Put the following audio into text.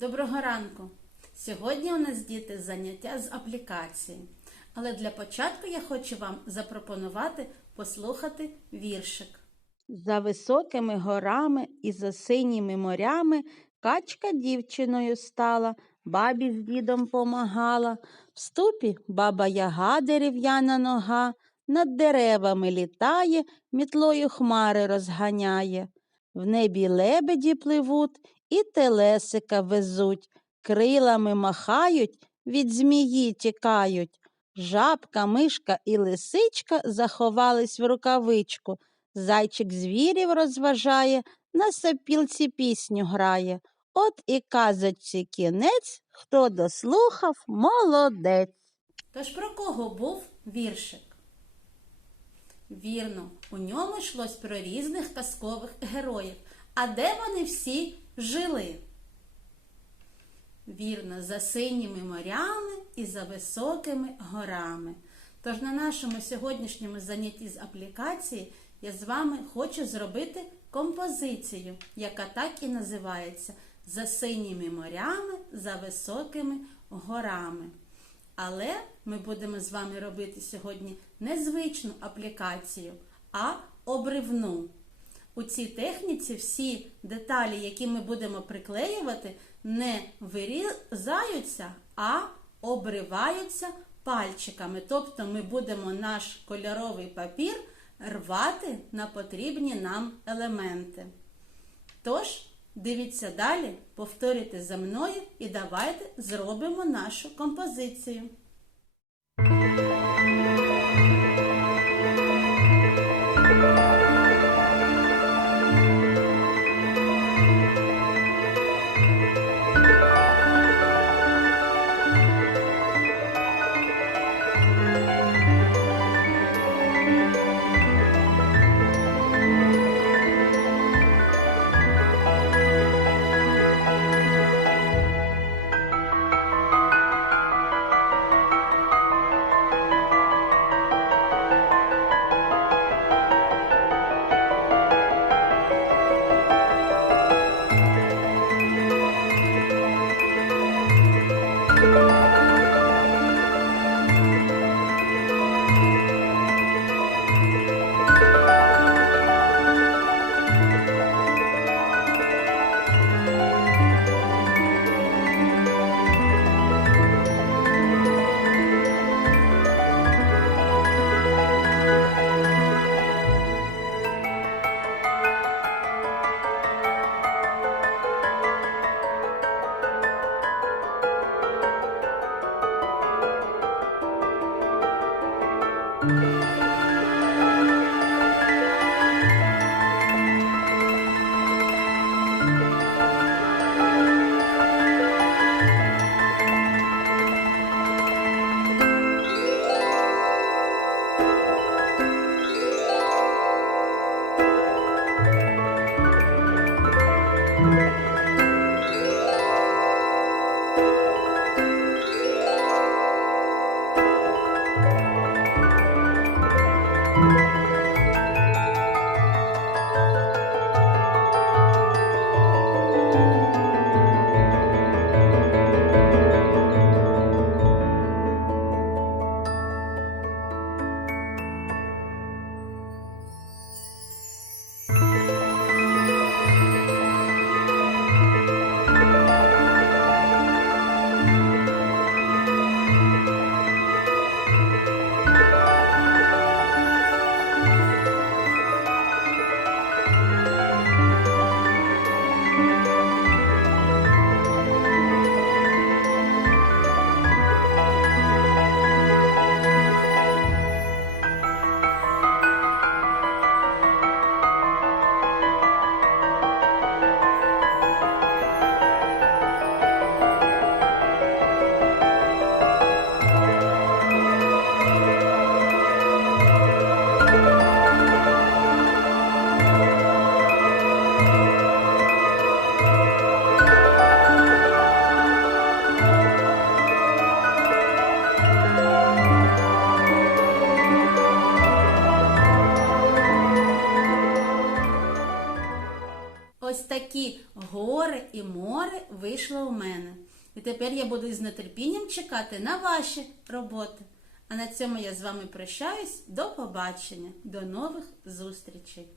Доброго ранку! Сьогодні у нас діти заняття з аплікації. Але для початку я хочу вам запропонувати послухати віршик. За високими горами і за синіми морями качка дівчиною стала, бабі з дідом помагала. В ступі баба яга дерев'яна нога, над деревами літає, мітлою хмари розганяє. В небі лебеді пливуть і телесика везуть, крилами махають, від змії тікають. Жабка, мишка і лисичка заховались в рукавичку. Зайчик звірів розважає, на сопілці пісню грає. От і казочці кінець, хто дослухав, молодець. Тож про кого був віршик? Вірно, у ньому йшлось про різних казкових героїв. А де вони всі жили? Вірно, за синіми морями і за високими горами. Тож на нашому сьогоднішньому занятті з аплікації я з вами хочу зробити композицію, яка так і називається За синіми морями, за високими горами. Але ми будемо з вами робити сьогодні не звичну аплікацію, а обривну. У цій техніці всі деталі, які ми будемо приклеювати, не вирізаються, а обриваються пальчиками. Тобто ми будемо наш кольоровий папір рвати на потрібні нам елементи. Тож, дивіться далі, повторюйте за мною і давайте зробимо нашу композицію. Música такі гори і море вийшло у мене. І тепер я буду з нетерпінням чекати на ваші роботи. А на цьому я з вами прощаюсь. До побачення, до нових зустрічей!